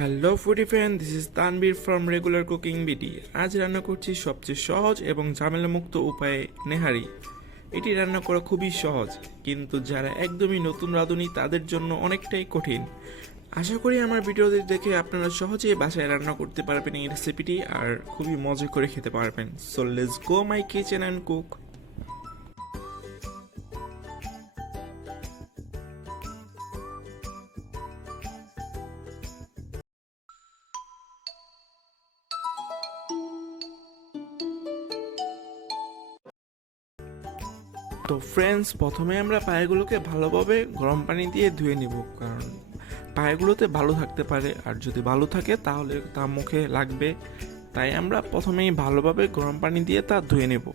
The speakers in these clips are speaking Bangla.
Hello foodie friend, this is Tanvir from regular cooking BD. আজ রান্না করছি সবচেয়ে সহজ এবং ঝামেলামুক্ত উপায়ে নেহারি। এটি রান্না করা খুবই সহজ, কিন্তু যারা একদমই নতুন রাঁধুনি তাদের জন্য অনেকটাই কঠিন। আশা করি আমার ভিডিওটি দেখে আপনারা সহজেই বাসায় রান্না করতে পারবেন এই রেসিপিটি, আর খুবই মজা করে খেতে পারবেন। So let's go my kitchen and cook. তো ফ্রেন্ডস, প্রথমে আমরা পায়েগুলোকে ভালোভাবে গরম পানি দিয়ে ধুয়ে নিব, কারণ পায়েগুলোতে বালু থাকতে পারে, আর যদি বালু থাকে তাহলে তা মুখে লাগবে। তাই আমরা প্রথমেই ভালোভাবে গরম পানি দিয়ে তা ধুয়ে নেব।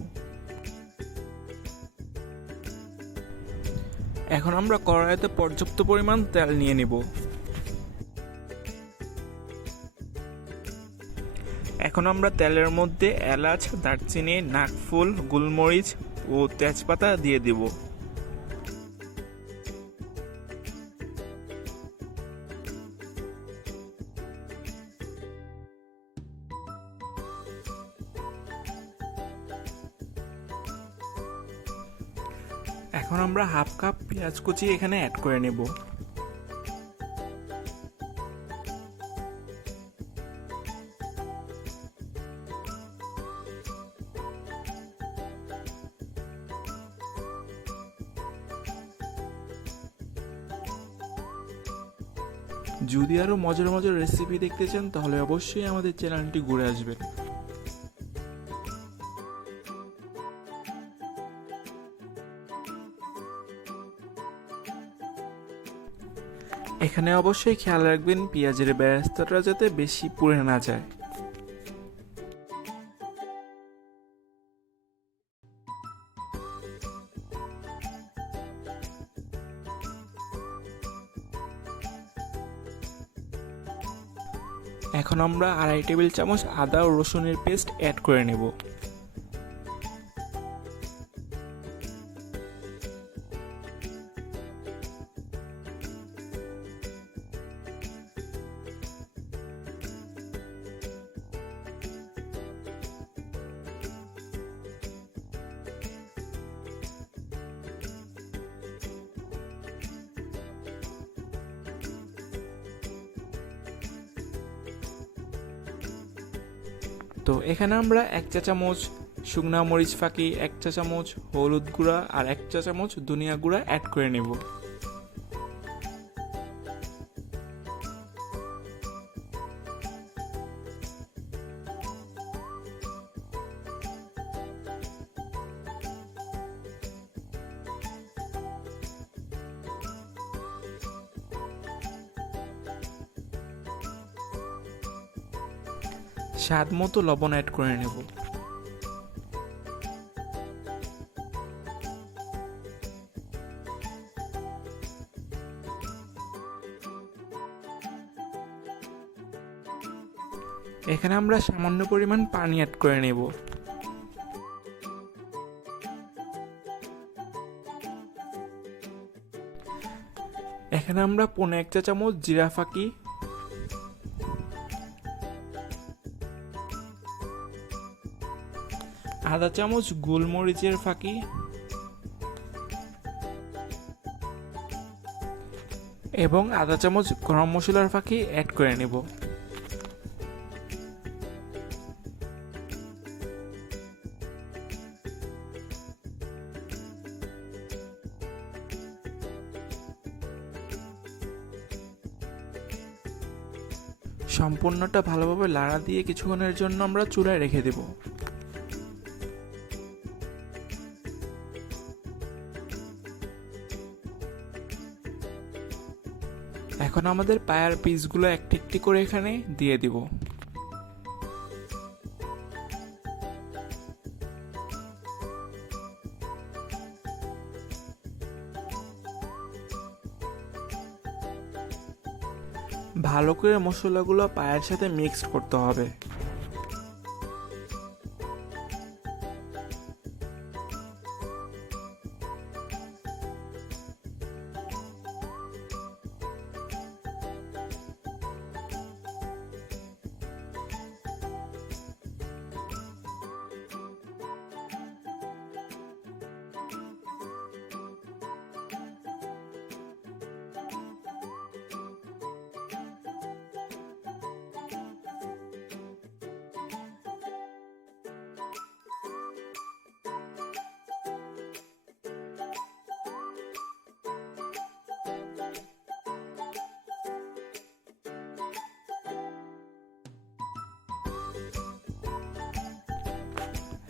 এখন আমরা কড়াইতে পর্যাপ্ত পরিমাণ তেল নিয়ে নিব। এখন আমরা তেলের মধ্যে এলাচ, দারচিনি, নাকফুল, গোলমরিচ ও তেজপাতা দিয়ে দিব। এখন আমরা হাফ কাপ পেঁয়াজ কুচি এখানে অ্যাড করে নেব। যদি আরও মজার মজার রেসিপি দেখতে চান তাহলে অবশ্যই আমাদের চ্যানেলটি ঘুরে আসবেন। এখানে অবশ্যই খেয়াল রাখবেন পেঁয়াজের বেরেস্তাটা যাতে বেশি পুড়ে না যায়। এখন আমরা 2.5 টেবিল চামচ আদা ও রসুনের পেস্ট অ্যাড করে নেব। তো এখানে আমরা 1 চা চামচ শুকনা মরিচ ফাঁকি, 1 চা চামচ হলুদ গুঁড়া আর 1 চা চামচ ধনিয়া গুঁড়া অ্যাড করে নেব। স্বাদ মতো লবণ অ্যাড করে নেব। এখানে আমরা সামান্য পরিমাণ পানি অ্যাড করে নেব। এখানে আমরা 1.5 চা চামচ জিরা ফাঁকি, আধা চামচ গোলমরিচের ফাঁকি এবং আধা চামচ গরম মশলার ফাঁকি অ্যাড করে নেব। সম্পূর্ণটা ভালোভাবে লাড়া দিয়ে কিছুক্ষণের জন্য আমরা চুলায় রেখে দেব। এখন আমাদের পায়ার পিসগুলো একটি একটি করে এখানে দিয়ে দিব। ভালো করে মশলাগুলো পায়ের সাথে মিক্সড করতে হবে।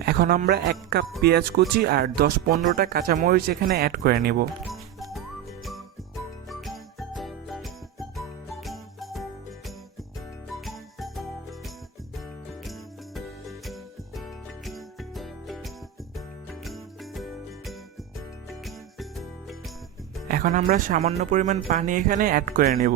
এখন আমরা 1 কাপ পেঁয়াজ কুচি আর 10-15টা কাঁচামরিচ এখানে অ্যাড করে নেব। এখন আমরা সামান্য পরিমাণ পানি এখানে অ্যাড করে নেব।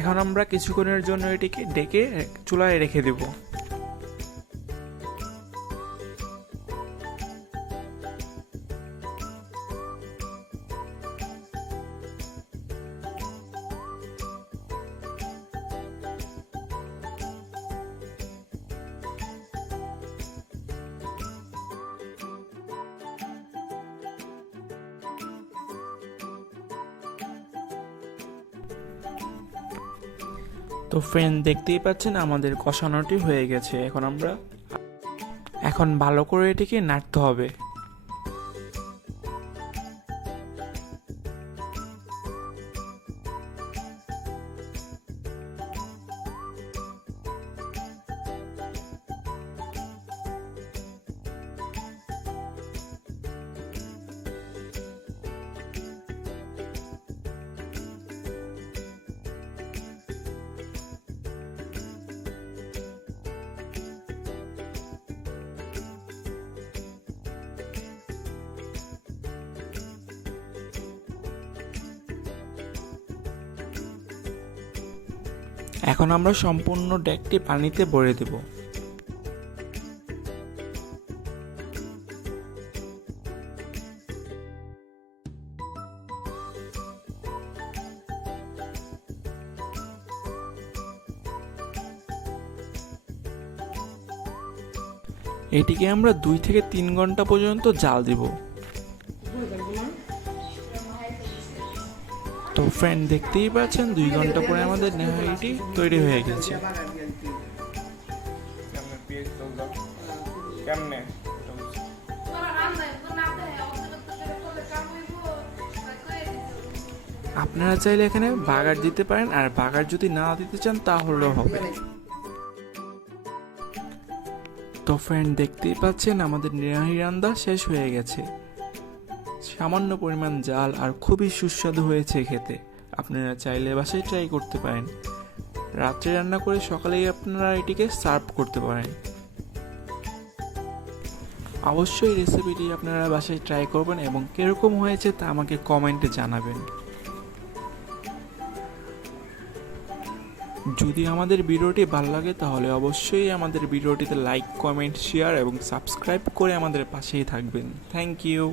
এখন আমরা কিছুক্ষণের জন্য এটিকে ঢেকে চুলায় রেখে দেব। তো ফ্রেন্ড, দেখতেই পাচ্ছেন আমাদের কষানোটি হয়ে গেছে। এখন ভালো করে এটিকে নাড়তে হবে। এখন আমরা সম্পূর্ণ ডেকটি পানিতে ভরে দেব। এটিকে আমরা 2 থেকে 3 ঘন্টা পর্যন্ত জাল দেব। তো ফ্রেন্ড, দেখতেই পাচ্ছেন 2 ঘন্টা পরে আমাদের নেহারিটি তৈরি হয়ে গেছে। আপনারা চাইলে এখানে বাগার দিতে পারেন, আর বাগার যদি না দিতে চান তাহলেও হবে। তো ফ্রেন্ড, দেখতেই পাচ্ছেন আমাদের নেহারি রান্না শেষ হয়ে গেছে। সামান্য পরিমাণ জাল আর খুবই সুস্বাদু হয়েছে খেতে। আপনারা চাইলে বাসায় ট্রাই করতে পারেন। রাত্রে রান্না করে সকালেই আপনারা এটিকে সার্ভ করতে পারেন। অবশ্যই রেসিপিটি আপনারা বাসায় ট্রাই করবেন এবং কিরকম হয়েছে তা আমাকে কমেন্টে জানাবেন। যদি আমাদের ভিডিওটি ভালো লাগে তাহলে অবশ্যই আমাদের ভিডিওটিতে লাইক, কমেন্ট, শেয়ার এবং সাবস্ক্রাইব করে আমাদের পাশেই থাকবেন। Thank you.